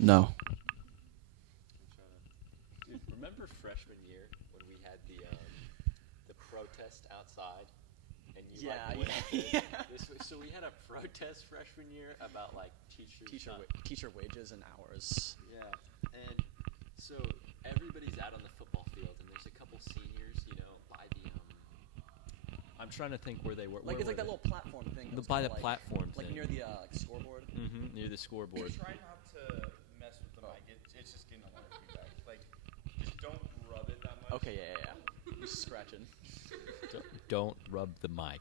No. Dude, remember freshman year when we had the protest outside, and you so we had a protest freshman year about like teacher wages and hours. Yeah, and so everybody's out on the football field, and there's a couple seniors, by the I'm trying to think where they were. Like it's like that little platform thing. By the platform like thing. near the scoreboard. Mm-hmm. Near the scoreboard. Try not to mess with the mic. It's just getting a lot of feedback. Like, just don't rub it that much. Okay, yeah. Just scratching. Don't rub the mic.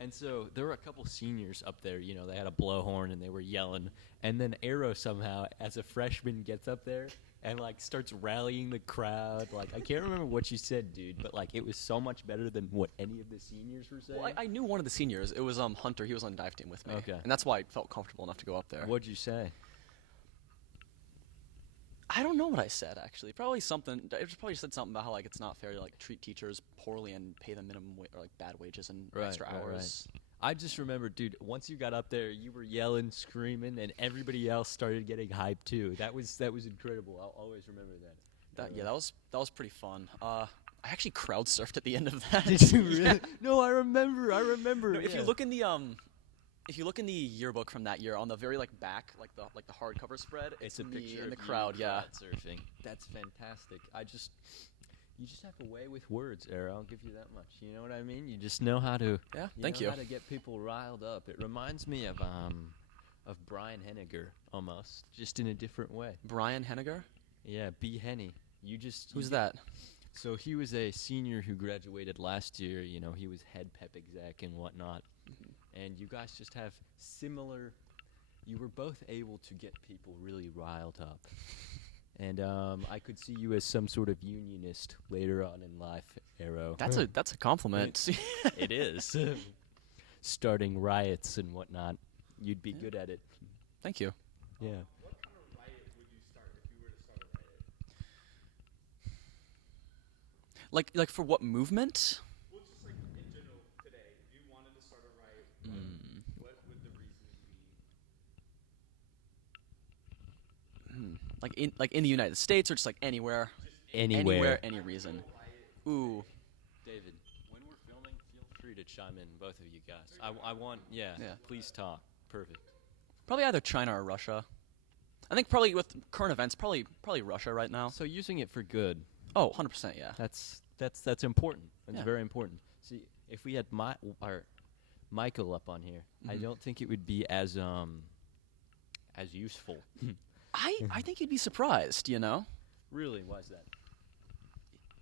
And so there were a couple seniors up there. They had a blowhorn and they were yelling. And then Eero somehow, as a freshman, gets up there and like starts rallying the crowd. Like, I can't remember what you said, dude, but like it was so much better than what any of the seniors were saying. Well, I knew one of the seniors. It was Hunter. He was on dive team with me. Okay. And that's why I felt comfortable enough to go up there. What'd you say? I don't know what I said, actually. Probably something. I probably said something about how like it's not fair to like treat teachers poorly and pay them minimum or like bad wages and extra hours. Right. I just remember, dude, once you got up there, you were yelling, screaming, and everybody else started getting hyped too. That was incredible. I'll always remember that. That was pretty fun. I actually crowd surfed at the end of that. Did you really? Yeah. No, I remember. No, if you look in the yearbook from that year, on the very back, like the hardcover spread, it's a picture in the of crowd. You Yeah, surfing. That's fantastic. You just have a way with words, Eero. I'll give you that much. You know what I mean? You just know how to. Yeah, thank you. How to get people riled up. It reminds me of Brian Henniger almost, just in a different way. Brian Henniger? Yeah, B. Henny. Who's that? So he was a senior who graduated last year. He was head pep exec and whatnot. Mm-hmm. And you guys just have similar. You were both able to get people really riled up. And I could see you as some sort of unionist later on in life, Eero. That's a compliment. It is. Starting riots and whatnot. You'd be good at it. Thank you. Yeah. What kind of riot would you start if you were to start a riot? Like for what movement? Well, just like in general today, if you wanted to start a riot, what would the reasoning be? Like in the United States or just like anywhere? Anywhere. Any reason. Ooh. David, when we're filming, feel free to chime in, both of you guys. I want, please talk. Perfect. Probably either China or Russia. I think probably with current events, probably Russia right now. So using it for good. Oh, 100%, yeah. That's important. That's Yeah. very important. See, if we had Micheal up on here, I don't think it would be as useful. I think you'd be surprised, Really? Why is that?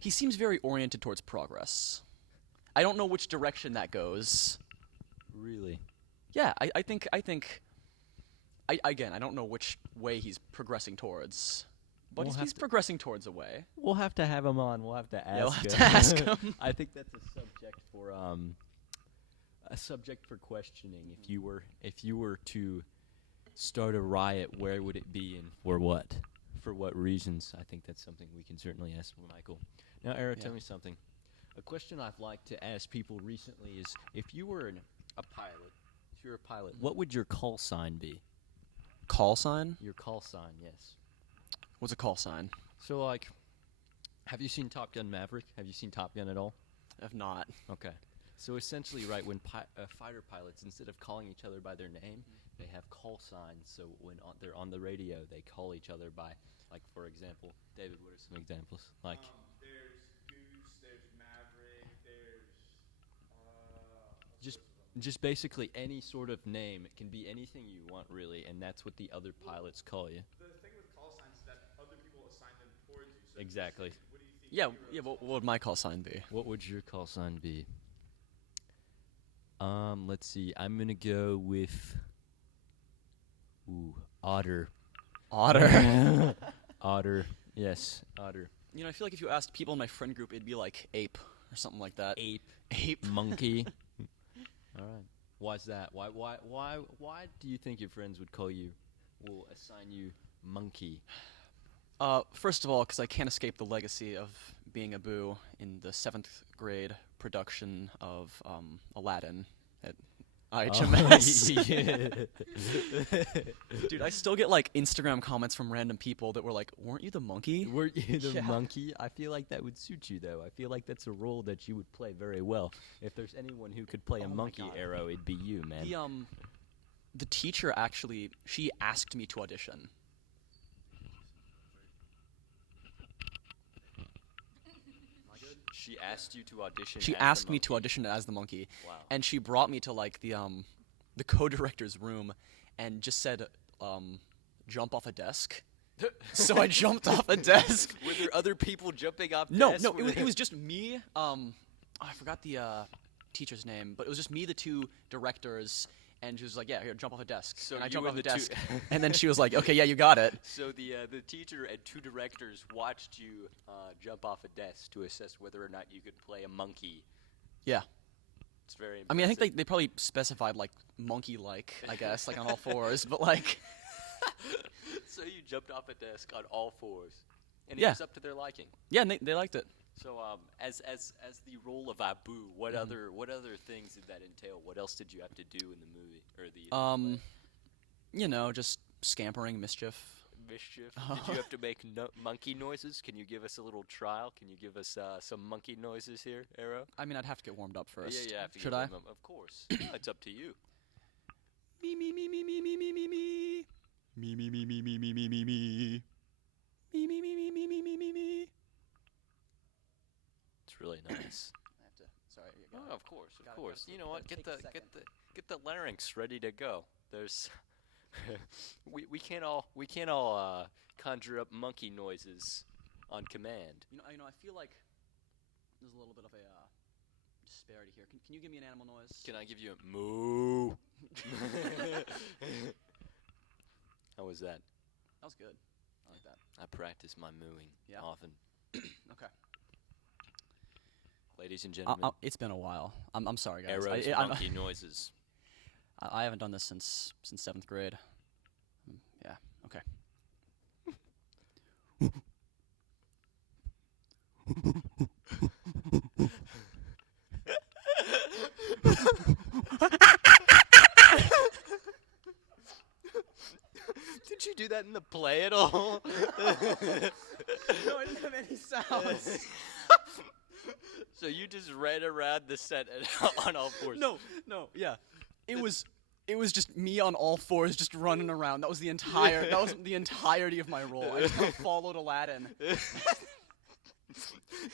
He seems very oriented towards progress. I don't know which direction that goes. Really? Yeah, I think I don't know which way he's progressing towards. But he's progressing towards a way. We'll have to have him on. We'll have to ask we'll have to ask him. I think that's a subject for questioning. If you were to start a riot, where would it be and for what? For what reasons? I think that's something we can certainly ask Micheal. Now, Eero, tell me something. A question I've liked to ask people recently is, if you were a pilot, what would your call sign be? Call sign? Your call sign, yes. What's a call sign? So, have you seen Top Gun Maverick? Have you seen Top Gun at all? I've not. Okay. So essentially, right, when fighter pilots, instead of calling each other by their name, they have call signs. So when they're on the radio, they call each other by, for example, David, what are some examples? There's Goose, there's Maverick, there's... Just basically any sort of name. It can be anything you want, really, and that's what the other pilots call you. The thing with call signs is that other people assign them towards you. So Exactly. What do you think? Yeah. What would my call sign be? What would your call sign be? Let's see. I'm gonna go with Otter. Otter. Otter. Yes, Otter. I feel like if you asked people in my friend group, it'd be like Ape or something like that. Ape. Monkey. All right. Why's that? Why do you think your friends will assign you Monkey? First of all, because I can't escape the legacy of being a boo in the 7th grade production of Aladdin. IHMS. Dude, I still get like Instagram comments from random people that were like, "Weren't you the monkey?" Were you the Yeah. monkey? I feel like that would suit you, though. I feel like that's a role that you would play very well. If there's anyone who could play a Oh my monkey, God. Eero, it'd be you, man. The teacher actually, she asked me to audition. She asked you to audition. She as the asked me to monkey. audition as the monkey, Wow. and she brought me to like the co-director's room, and just said, "Jump off a desk." So I jumped off a desk. Were there other people jumping off No, desks? no, Were it was, there- it was just me. I forgot the teacher's name, but it was just me, the two directors, and she was like, "Yeah, here, jump off a desk." So and I you jumped were off the the two- desk, and then she was like, "Okay, yeah, you got it." So the teacher and two directors watched you jump off a desk to assess whether or not you could play a monkey. Yeah. It's very impressive. I mean, I think they probably specified like monkey-like, I guess, like on all fours, but like, So you jumped off a desk on all fours, and Yeah. it was up to their liking. yeah, and they liked it. So as the role of Abu, what other things did that entail? What else did you have to do in the movie or the play? You know, just scampering, mischief. Mischief? Did you have to make monkey noises? Can you give us a little trial? Can you give us some monkey noises here, Eero? I mean, I'd have to get warmed up first. Yeah, you have to Should get I? them up. Of course. It's up to you. Me me me me me me me me me. Me me me me me me me me me. Me me me me me me me me me. It's really nice. I have to. Sorry. Oh, of course, of Gotta- course. gotta You take- know what? gotta Get take the a get second. the get the larynx ready to go. There's we can't all conjure up monkey noises on command. You know, I feel like there's a little bit of a disparity here. Can you give me an animal noise? Can I give you a moo? How was that? That was good. I like that. I practice my mooing Yeah. often. Okay. Ladies and gentlemen, It's been a while. I'm sorry, guys. Eero's I'm- monkey noises. I haven't done this since 7th grade. Yeah. Okay. Did you do that in the play at all? No, I didn't have any sounds. So you just ran around the set on all fours. No, yeah. It was just me on all fours just running around. That was the entirety of my role. I just kind of followed Aladdin.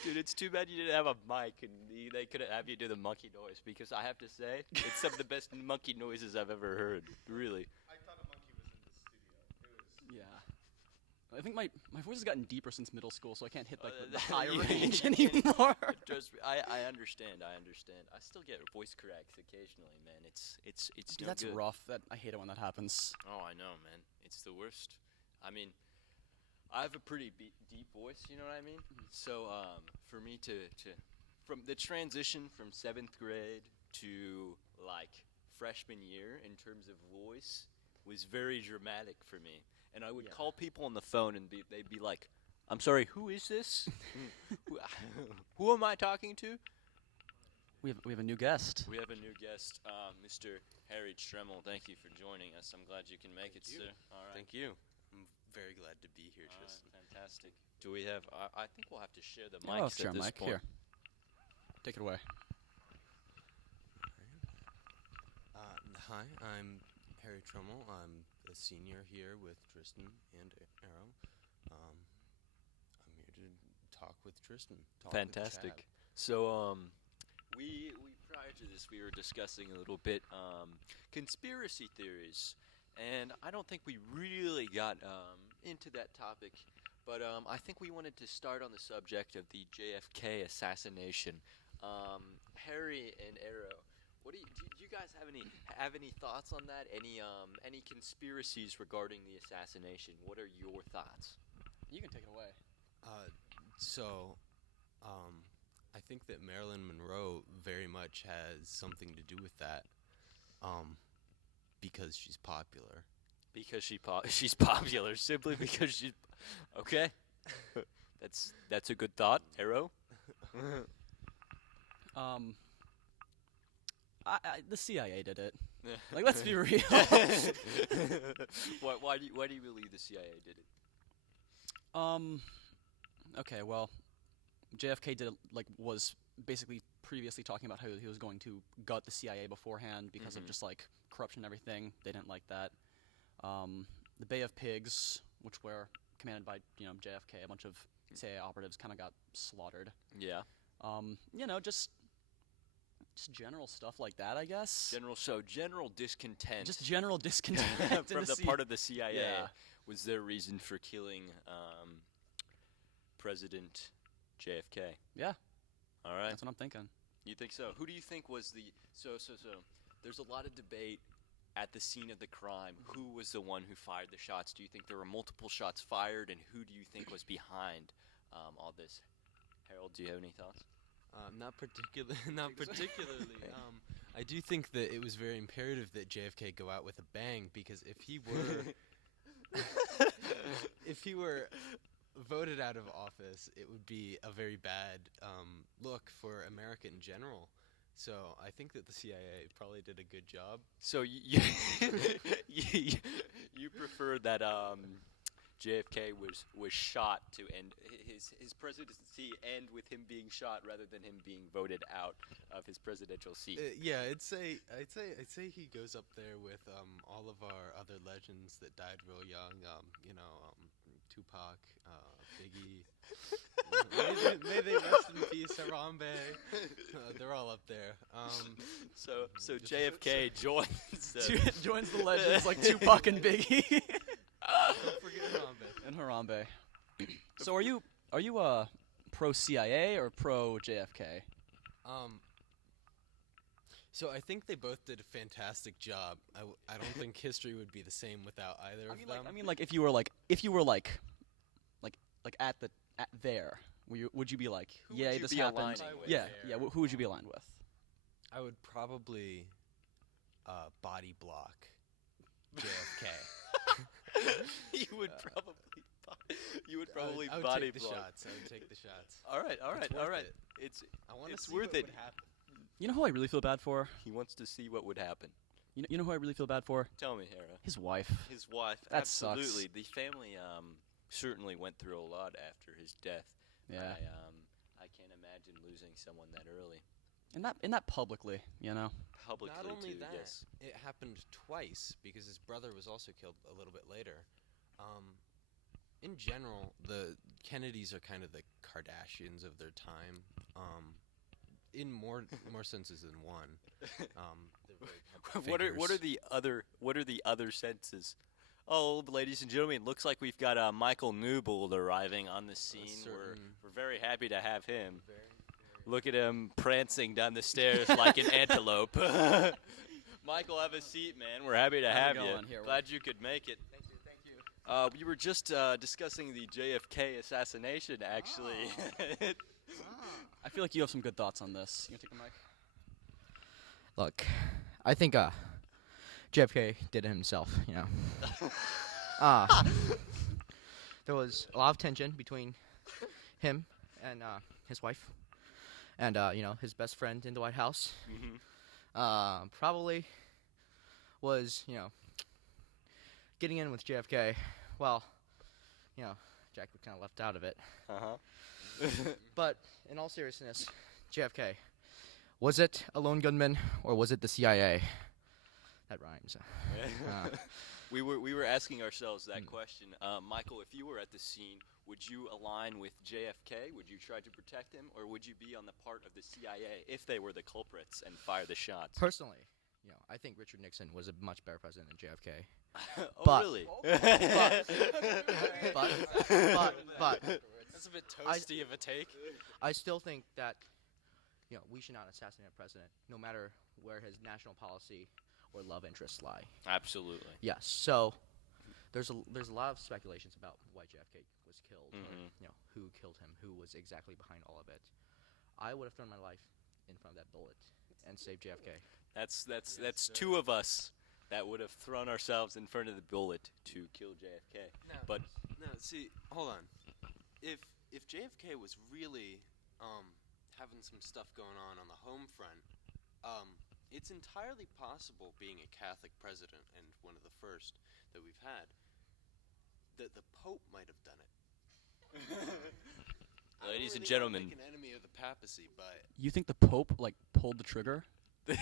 Dude, it's too bad you didn't have a mic and they couldn't have you do the monkey noise, because I have to say, it's some of the best monkey noises I've ever heard. Really. I thought a monkey was in the studio. Yeah. I think my voice has gotten deeper since middle school, so I can't hit like the Yeah, high yeah. range anymore. Trust me, I understand. I still get voice cracks occasionally, man. It's Dude, no that's good. rough. I hate it when that happens. Oh, I know, man. It's the worst. I mean, I have a pretty deep voice, you know what I mean? So, for me to from the transition from 7th grade to like freshman year in terms of voice was very dramatic for me. And I would Yeah. call people on the phone and they'd be like, "I'm sorry, who is this? who am I talking to?" We have a new guest. We have a new guest, Mr. Harry Tremel. Thank you for joining us. I'm glad you can make it, you. sir. All right. Thank you. I'm very glad to be here, All right, Tristan. fantastic. Do we have? I think we'll have to share the Oh, mics share at this mic. point. Here. Take it away. Hi, I'm Harry Tremel. I'm a senior here with Tristan and Eero. I'm here to talk with Tristan. Talk with Fantastic. Chab. So, we prior to this we were discussing a little bit conspiracy theories, and I don't think we really got into that topic, but I think we wanted to start on the subject of the JFK assassination. Harry and Eero, do you guys have any thoughts on that? Any conspiracies regarding the assassination? What are your thoughts? You can take it away. So, I think that Marilyn Monroe very much has something to do with that, because she's popular. Because she's popular, simply because she's okay. That's a good thought, Eero. The CIA did it. Like, let's be real. Why do you believe the CIA did it? Okay, well, JFK was basically previously talking about how he was going to gut the CIA beforehand because of just like corruption and everything. They didn't like that. The Bay of Pigs, which were commanded by JFK, a bunch of CIA operatives kind of got slaughtered. Yeah. Just general stuff like that, I guess. General discontent. Just general discontent from the part of the CIA Yeah. was their reason for killing President JFK. Yeah. All right. That's what I'm thinking. You think so? Who do you think was the so? There's a lot of debate at the scene of the crime. Who was the one who fired the shots? Do you think there were multiple shots fired, and who do you think was behind all this? Harold, do you have any thoughts? Not particularly. I do think that it was very imperative that JFK go out with a bang, because if he were voted out of office, it would be a very bad look for America in general. So I think that the CIA probably did a good job. So you prefer that JFK was shot to end his presidency end with him being shot rather than him being voted out of his presidential seat. Yeah, I'd say he goes up there with all of our other legends that died real young. Tupac, Biggie. May they rest in peace, Harambe. They're all up there. So JFK joins Joins the legends like Tupac and Biggie. Don't forget Harambe. And Harambe. So are you pro CIA or pro JFK? So I think they both did a fantastic job. I don't think history would be the same without either of them. I mean, like if you were at there, would you be like, Who yeah, would you this be happened? aligning with Yeah, there? yeah. Who would you be aligned with? I would probably body block JFK. you would probably I would body take the block. shots. I would take the shots. All right. It's worth it. It's I want to It's see worth what it. would happen. You know who I really feel bad for? he wants to see what would happen. You know who I really feel bad for? Tell me, Hera. His wife. His wife. That sucks. Absolutely. The family certainly went through a lot after his death. Yeah. I can't imagine losing someone that early. And that publicly, you know. Publicly Not only too, that, yes. it happened twice because his brother was also killed a little bit later. In general, the Kennedys are kind of the Kardashians of their time. In more senses than one. They're very public What are the other senses? Oh, ladies and gentlemen, looks like we've got Micheal Newbold arriving on the scene. We're very happy to have him. Look at him prancing down the stairs like an antelope. Michael, have a seat, man. We're happy to have you. Glad you could make it. Thank you. We were just discussing the JFK assassination, actually. I feel like you have some good thoughts on this. You want to take the mic? Look, I think JFK did it himself, you know. There was a lot of tension between him and his wife and, his best friend in the White House. Probably was, getting in with JFK. Well, Jack was kind of left out of it. But in all seriousness, JFK, was it a lone gunman or was it the CIA? That rhymes. We were asking ourselves that question. Michael, if you were at the scene, would you align with JFK? Would you try to protect him, or would you be on the part of the CIA if they were the culprits and fire the shots? Personally, I think Richard Nixon was a much better president than JFK. Oh, but- really? But That's a bit toasty of a take. I still think that we should not assassinate a president, no matter where his national policy or love interests lie. Absolutely. Yes. So there's a lot of speculations about why JFK was killed, or, who killed him, who was exactly behind all of it. I would have thrown my life in front of that bullet and saved JFK. That's two of us that would have thrown ourselves in front of the bullet to kill JFK. But No, see, hold on. If JFK was really having some stuff going on the home front, it's entirely possible, being a Catholic president and one of the first that we've had, that the Pope might have done it. I don't Ladies and really wanna gentlemen. make an enemy of the papacy, but You think the Pope like pulled the trigger? The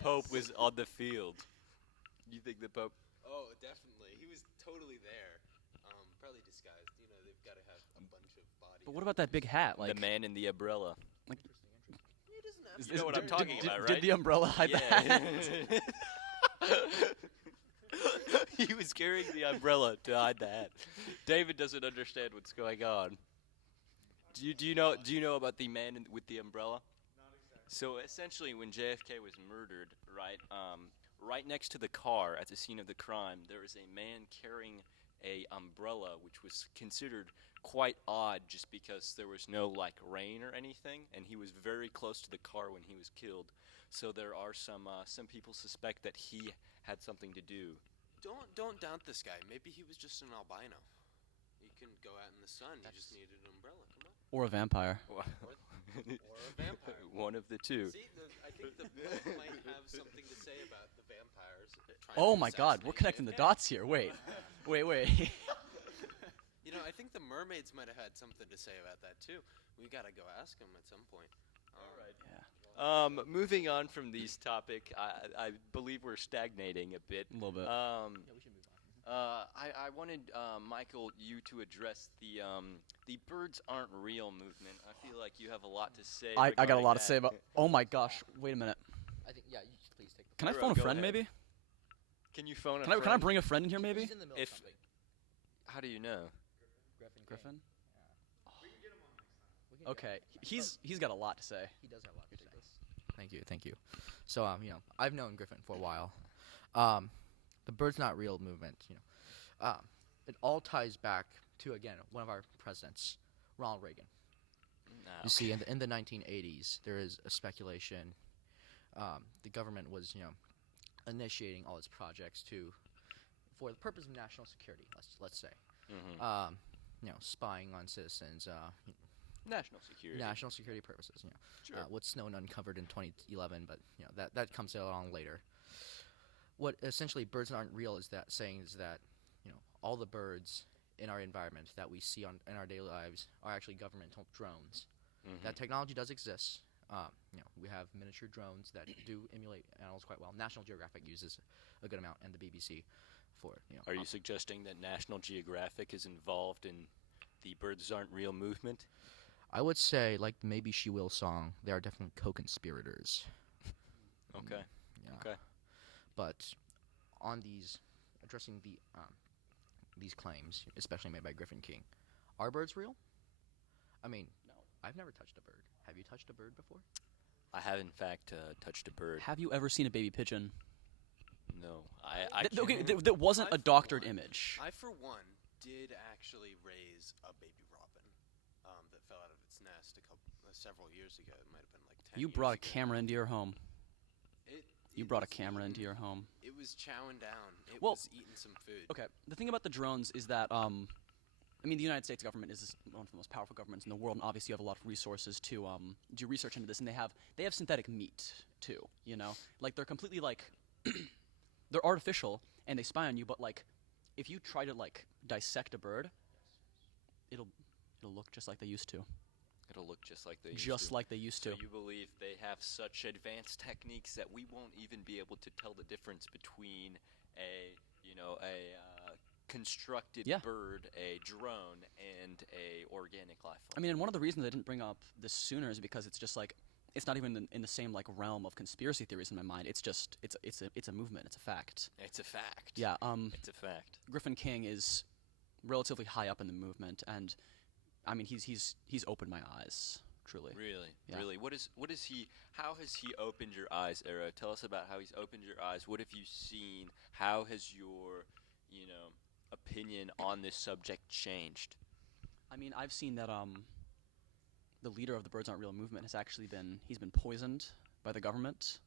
Pope was on the field. You think the Pope? oh, definitely, he was totally there. Probably disguised. You know, they've got to have a bunch of body. But what about that big hat? Like The man in the umbrella. He doesn't have You know what I'm talking about, right? Did the umbrella hide the hat? He was carrying the umbrella to hide the hat. David doesn't understand what's going on. Do you know about the man with the umbrella? Not exactly. So essentially, when JFK was murdered, right, right next to the car at the scene of the crime, there was a man carrying a umbrella, which was considered quite odd, just because there was no like rain or anything, and he was very close to the car when he was killed. So there are some people suspect that he had something to do. Don't doubt this guy. Maybe he was just an albino. He couldn't go out in the sun. He just needed an umbrella. Come on. Or a vampire? Or a vampire. One of the two. See, I think the Pope might have something to say about the vampires. trying Oh to my God, we're assassinate connecting the JFK. dots here. Wait. You know, I think the mermaids might have had something to say about that too. We gotta go ask them at some point. Moving on from these topic, I believe we're stagnating a bit. A little bit. Yeah, we should move on. I wanted Micheal, you to address the birds aren't real movement. I feel like you have a lot to say. I got a regarding lot to that. say about. Oh my gosh! Wait a minute. I think, yeah, you just please take the Can I Eero, phone a go friend ahead. maybe? Can you phone a Can I friend? bring a friend in here maybe? He's in the middle If- of something. How do you know? Griffin. We can get him on next time. We can get Okay. him. He's got a lot to say. He does have a lot to say. Thank you. So, you know, I've known Griffin for a while. The Birds Not Real movement, you know, it all ties back to, again, one of our presidents, Ronald Reagan. No. You see, in the 1980s, there is a speculation. The government was, you know, initiating all its projects for the purpose of national security. Let's say, Mhm. you know, spying on citizens, National security. national security purposes. You know, Sure. what's Snowden uncovered in 2011, but you know that comes along later. What essentially Birds Aren't Real is that you know all the birds in our environment that we see in our daily lives are actually governmental drones. Mhm. That technology does exist. You know, we have miniature drones that do emulate animals quite well. National Geographic uses a good amount, and the BBC for it. You know, Are you suggesting that National Geographic is involved in the Birds Aren't Real movement? I would say, like the Maybe She Will song, they are definitely co-conspirators. Okay. Yeah. Okay. But on addressing these claims, especially made by Griffin King, are birds real? I mean, No. I've never touched a bird. Have you touched a bird before? I have, in fact, touched a bird. Have you ever seen a baby pigeon? No. I Okay, can't- that wasn't I, a for doctored one- image. I, for one, did actually raise a baby robin that fell out of its nest several years ago. It might have been like 10 You years brought a ago. camera into your home. You It brought a was camera into eating- your home. It was chowing down. It Well, was eating some food. Okay, the thing about the drones is that, I mean, the United States government is one of the most powerful governments in the world, and obviously you have a lot of resources to do research into this, and they have synthetic meat too. You know, like they're completely like they're artificial and they spy on you, but like if you try to like dissect a bird, it'll look just like they used to. It'll look just like they used Just to. like they used to. So you believe they have such advanced techniques that we won't even be able to tell the difference between a constructed Yeah. bird, a drone, and a organic life form? I mean, and one of the reasons I didn't bring up this sooner is because it's just like it's not even in the same like realm of conspiracy theories in my mind. It's just it's a movement. It's a fact. It's a fact. Yeah. It's a fact. Griffin King is relatively high up in the movement, and I mean he's opened my eyes truly. Really, Yeah. really. What is he? How has he opened your eyes, Eero? Tell us about how he's opened your eyes. What have you seen? How has your, opinion on this subject changed? I mean, I've seen that the leader of the Birds Aren't Real movement has actually he's been poisoned by the government.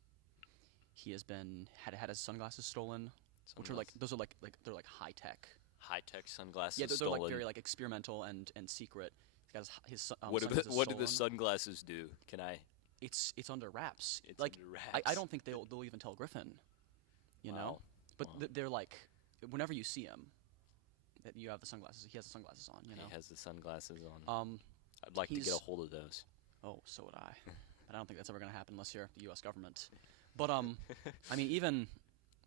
He has been had his sunglasses stolen, which are like those are like they're like high tech. high-tech sunglasses Yeah, they're stolen. like very like experimental and secret. He's got his what do sunglasses the stolen. sunglasses do? Can I it's under wraps. It's like under I wraps. don't think they'll even tell Griffin, you Wow. know. But Wow. they're like, whenever you see him, that you have the sunglasses. He has the sunglasses on, you know. He has the sunglasses on. I'd like to get he's- a hold of those. Oh, so would I. But I don't think that's ever going to happen unless you're the U.S. government. But I mean, even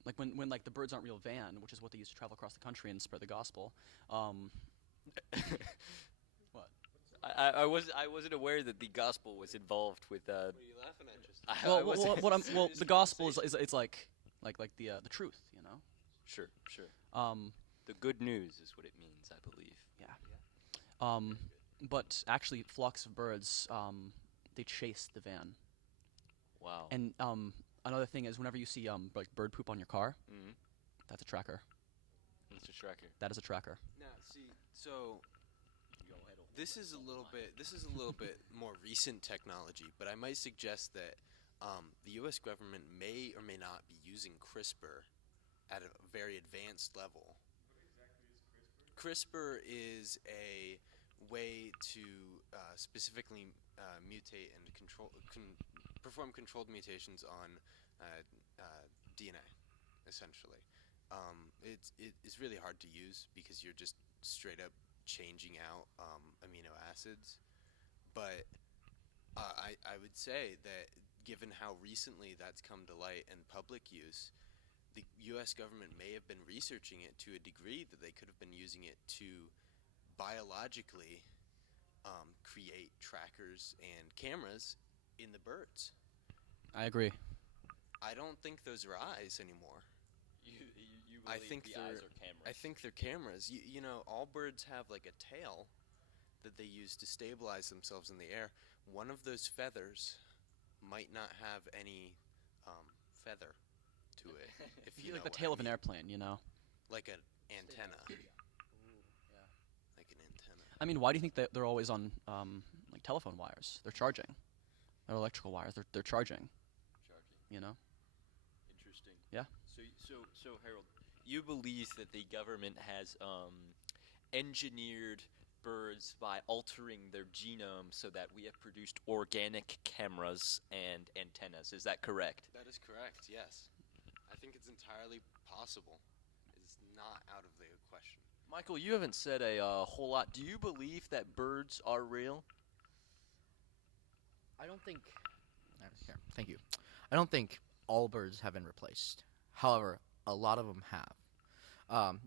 like when like the Birds Aren't Real van, which is what they use to travel across the country and spread the gospel. What? I wasn't aware that the gospel was involved with. What are you laughing at? Just The gospel is it's like the truth, you know. Sure. Um, The good news is what it means, I believe. But actually, flocks of birds, they chase the van. Wow. And another thing is, whenever you see like bird poop on your car, Mm-hmm. that's a tracker. Mr. Tracker. That is a tracker. Now, see, so this is a little bit more recent technology, but I might suggest that the U.S. government may or may not be using CRISPR at a very advanced level. CRISPR is a way to specifically mutate and perform controlled mutations on DNA, essentially. It's really hard to use because you're just straight up changing out amino acids. But I would say that given how recently that's come to light and public use, the U.S. government may have been researching it to a degree that they could have been using it to biologically create trackers and cameras in the birds. I agree. I don't think those are eyes anymore. You I believe think the they're- eyes are cameras. I think they're cameras. You know, all birds have like a tail that they use to stabilize themselves in the air. One of those feathers might not have any feather to it. If you know like the what tail I of an mean. airplane, you know. Like an antenna. Like an antenna. I mean, why do you think that they're always on like telephone wires? They're charging. They're electrical wires. They're charging. You know. Interesting. Yeah. So Harold, you believe that the government has engineered birds by altering their genome so that we have produced organic cameras and antennas. Is that correct? That is correct, yes. I think it's entirely possible. It's not out of the question. Michael, you haven't said a whole lot. Do you believe that birds are real? I don't think. Here, thank you. I don't think all birds have been replaced. However, a lot of them have.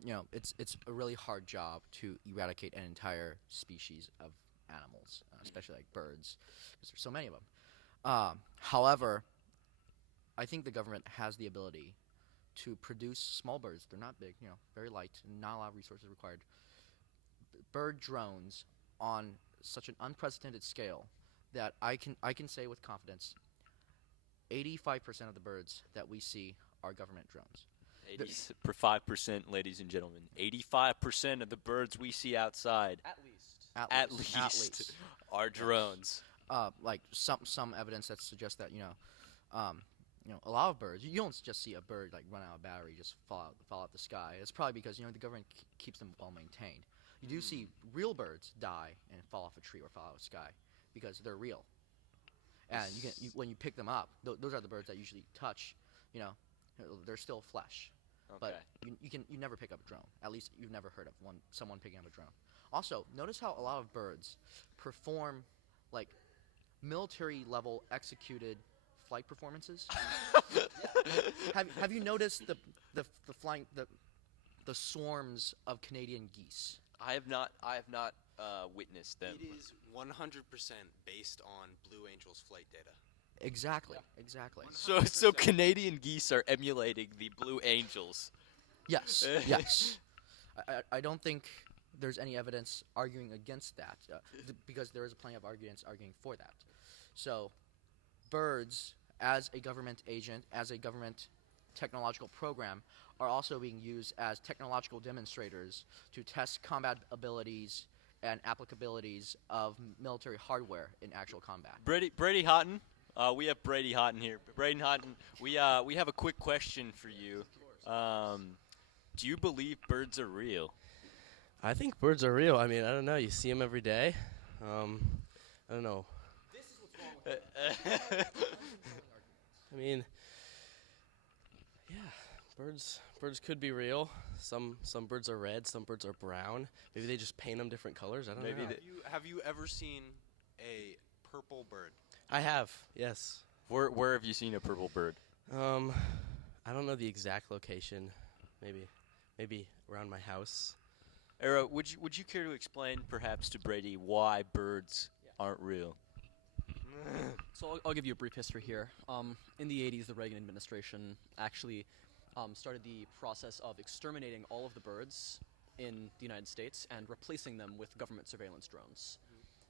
You know, it's a really hard job to eradicate an entire species of animals, especially like birds, because there's so many of them. However, I think the government has the ability to produce small birds. They're not big, you know, very light, not a lot of resources required. Bird drones on such an unprecedented scale that I can say with confidence, 85% of the birds that we see are government drones. 5%, ladies and gentlemen. 85% of the birds we see outside, At least. at least, are drones. Like some evidence that suggests that a lot of birds, you don't just see a bird like run out of battery, just fall out the sky. It's probably because the government keeps them well maintained. You do see real birds die and fall off a tree or fall out of the sky because they're real. And when you pick them up, those are the birds that usually touch. They're still flesh. Okay. But you never pick up a drone. At least you've never heard of someone picking up a drone. Also, notice how a lot of birds perform like military level executed flight performances. Have you noticed the flying the swarms of Canadian geese? I have not witnessed them. It is 100% based on Blue Angel's flight data. Exactly. So Canadian geese are emulating the Blue Angels. Yes. Yes. I don't think there's any evidence arguing against that because there is plenty of arguments arguing for that. So, birds, as a government agent, as a government technological program, are also being used as technological demonstrators to test combat abilities and applicabilities of military hardware in actual combat. Brady Houghton, we have Brady Houghton here. Brady Houghton, we have a quick question for you. Do you believe birds are real? I think birds are real. I mean, I don't know. You see them every day. I don't know. I mean, yeah, birds could be real. Some birds are red, some birds are brown. Maybe they just paint them different colors. I don't know. Have you ever seen a purple bird? I have, yes. Where have you seen a purple bird? I don't know the exact location. Maybe around my house. Eero, would you care to explain perhaps to Brady why birds aren't real? So I'll give you a brief history here. In the 80s, the Reagan administration actually started the process of exterminating all of the birds in the United States and replacing them with government surveillance drones.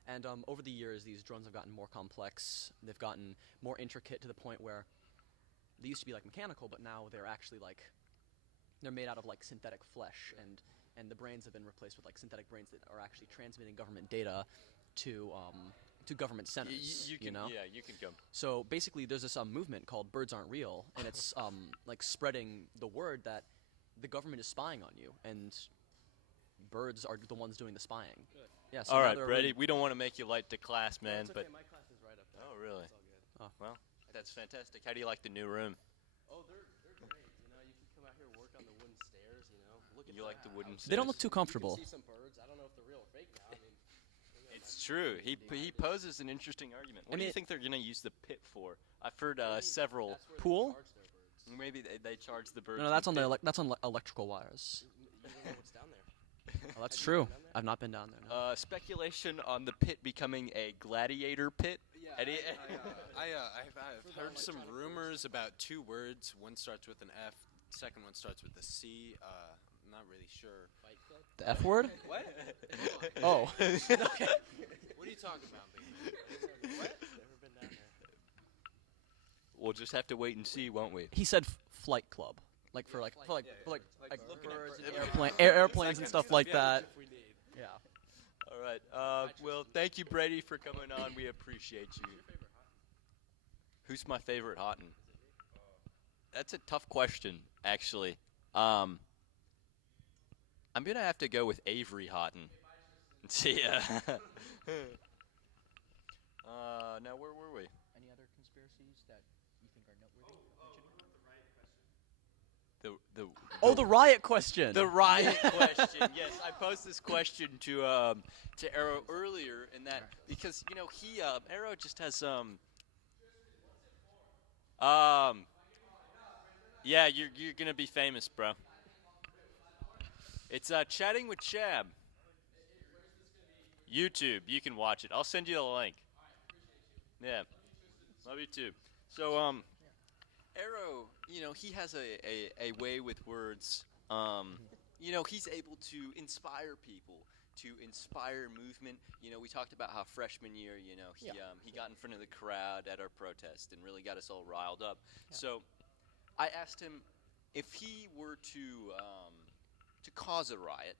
And over the years, these drones have gotten more complex. They've gotten more intricate to the point where they used to be like mechanical, but now they're actually like they're made out of like synthetic flesh, and the brains have been replaced with like synthetic brains that are actually transmitting government data to government centers. You can go. So basically, there's this movement called "Birds Aren't Real," and it's like spreading the word that the government is spying on you, and birds are the ones doing the spying. Good. Yeah. So All now right, they're Brady, really- we don't want to make you late to class, man, It's but okay, my class is right up there. oh, really? It's all good. Well, that's fantastic. How do you like the new room? Oh, they're great. You know, you can come out here, work on the wooden stairs. You know, look at You like the wooden They don't look stairs? too comfortable. You can see some birds. I don't know if they're real or fake now. I mean, It's true. He poses an interesting argument. What do you think they're going to use the pit for? I've heard several. that's where Pool? They charge their birds. Maybe they charge the birds. No, that's on the the that's on electrical wires. You don't know what's down there. Oh, that's Have you true. been down there? I've not been down there. No. speculation on the pit becoming a gladiator pit. Yeah, Any- I've heard some rumors about two words. One starts with an F. Second one starts with a C. Not really sure. Fight Club? The F word? What? Oh. What are you talking about, baby? What? Never been down there. We'll just have to wait and see, won't we? He said flight club, like for like Like birds birds and and airplanes and stuff like that. If we need. Yeah. All right. Well, thank you, Brady, for coming on. We appreciate you. Who's my favorite Houghton? That's a tough question, actually. I'm gonna have to go with Avery Houghton. See ya. Now where were we? Any other conspiracies that you think are noteworthy? The riot question. The riot question. Yes, I posed this question to Eero earlier, and that because he Eero just has yeah, you're gonna be famous, bro. It's Chatting with Chab. YouTube, you can watch it. I'll send you the link. Yeah, love you too. So Eero, he has a way with words. He's able to inspire people, to inspire movement. We talked about how freshman year, he got in front of the crowd at our protest and really got us all riled up. Yeah. So I asked him if he were to cause a riot,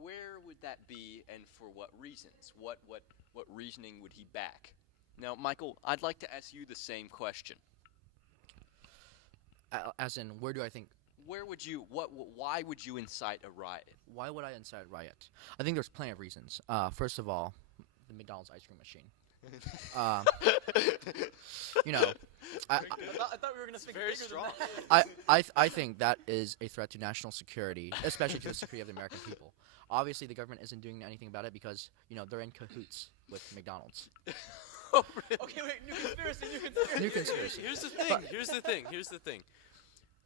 where would that be and for what reasons? What reasoning would he back? Now, Michael, I'd like to ask you the same question. As in, where do I think? Where would you? Why would you incite a riot? Why would I incite a riot? I think there's plenty of reasons. First of all, the McDonald's ice cream machine. I thought we were gonna speak Very bigger strong. than that. I think that is a threat to national security, especially to the security of the American people. Obviously, the government isn't doing anything about it because they're in cahoots with McDonald's. Okay, wait. New conspiracy. New conspiracy. Here's the thing.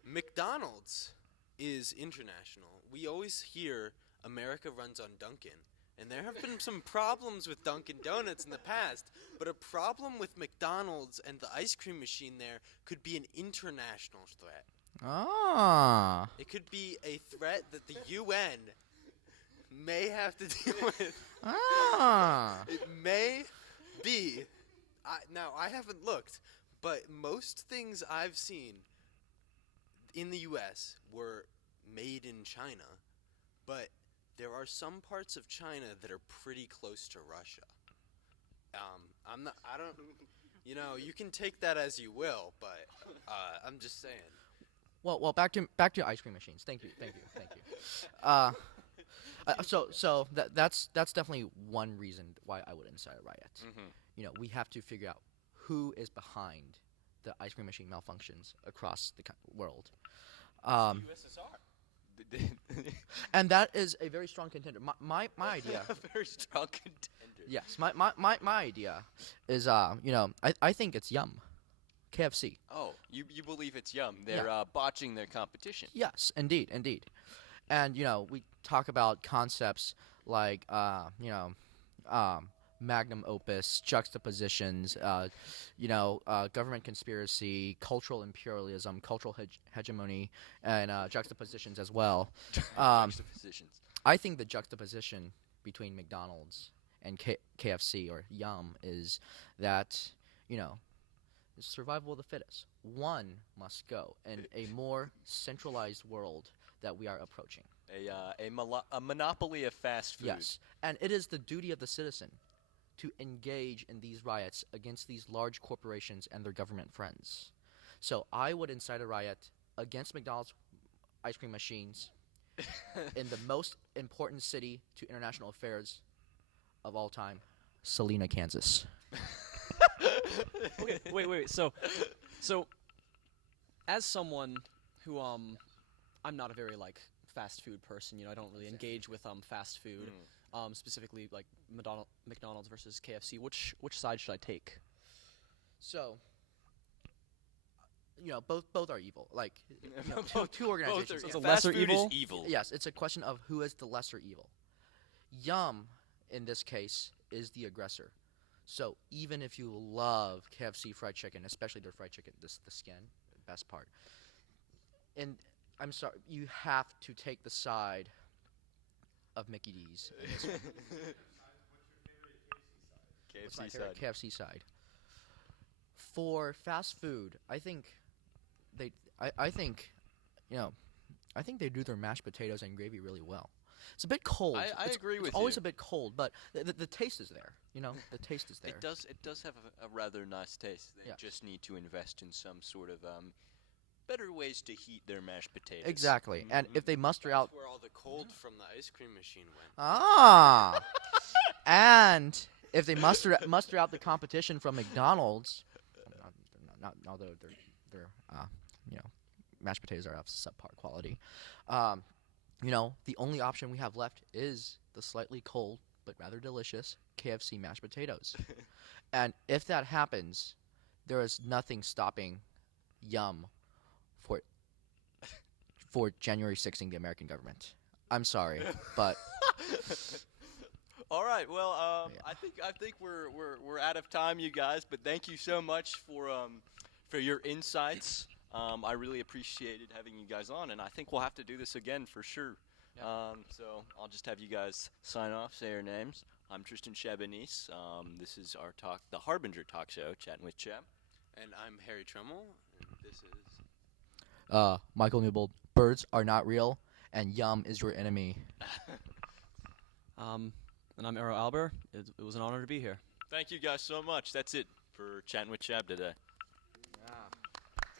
McDonald's is international. We always hear America runs on Dunkin', and there have been some problems with Dunkin' Donuts in the past, but a problem with McDonald's and the ice cream machine there could be an international threat. Ah. It could be a threat that the UN may have to deal with. Ah. It may be. Now, I haven't looked, but most things I've seen in the U.S. were made in China, but there are some parts of China that are pretty close to Russia. You can take that as you will, but I'm just saying. Well, back to ice cream machines. Thank you. So that's definitely one reason why I would incite a riot. Mm-hmm. We have to figure out who is behind the ice cream machine malfunctions across the world. USSR. And that is a very strong contender. My idea. A very strong contender. Yes, my idea is I think it's Yum, KFC. Oh, you believe it's Yum? They're botching their competition. Yes, indeed. And we talk about concepts like magnum opus, juxtapositions, government conspiracy, cultural imperialism, cultural hegemony, and juxtapositions as well. Juxtapositions. I think the juxtaposition between McDonald's and KFC or Yum is that, it's survival of the fittest. One must go in a more centralized world that we are approaching. A monopoly of fast food. Yes, and it is the duty of the citizen to engage in these riots against these large corporations and their government friends. So I would incite a riot against McDonald's ice cream machines in the most important city to international affairs of all time, Salina, Kansas. Okay, wait. So, as someone who I'm not a very fast food person. I don't really engage with fast food. Specifically like McDonald's versus KFC. Which side should I take? So, both are evil. Two organizations. So it's a fast lesser food evil? is evil. Yes, it's a question of who is the lesser evil. Yum, in this case, is the aggressor. So even if you love KFC fried chicken, especially their fried chicken, the skin, the best part, and I'm sorry, you have to take the side of Mickey D's. What's my KFC favorite side. KFC side. For fast food, I think I think they do their mashed potatoes and gravy really well. It's a bit cold. I agree with It's always you. a bit cold, but the taste is there. The taste is there. It does have a rather nice taste. They Yes. just need to invest in some sort of better ways to heat their mashed potatoes. Exactly. And if they muster out That's where all the cold from the ice cream machine went. and if they muster out the competition from McDonald's, although their mashed potatoes are of subpar quality, the only option we have left is the slightly cold but rather delicious KFC mashed potatoes. And if that happens, there is nothing stopping Yum for January 6ing the American government. I'm sorry, but All right. Well, Yeah. I think we're out of time, you guys. But thank you so much for your insights. I really appreciated having you guys on, and I think we'll have to do this again for sure. So I'll just have you guys sign off, say your names. I'm Tristan Chabanese. This is our talk, the Harbinger talk show, chatting with Chab. And I'm Harry Tremel, and this is... Micheal Newbold, birds are not real, and Yum is your enemy. And I'm Eero Alber. It was an honor to be here. Thank you guys so much. That's it for chatting with Chab today.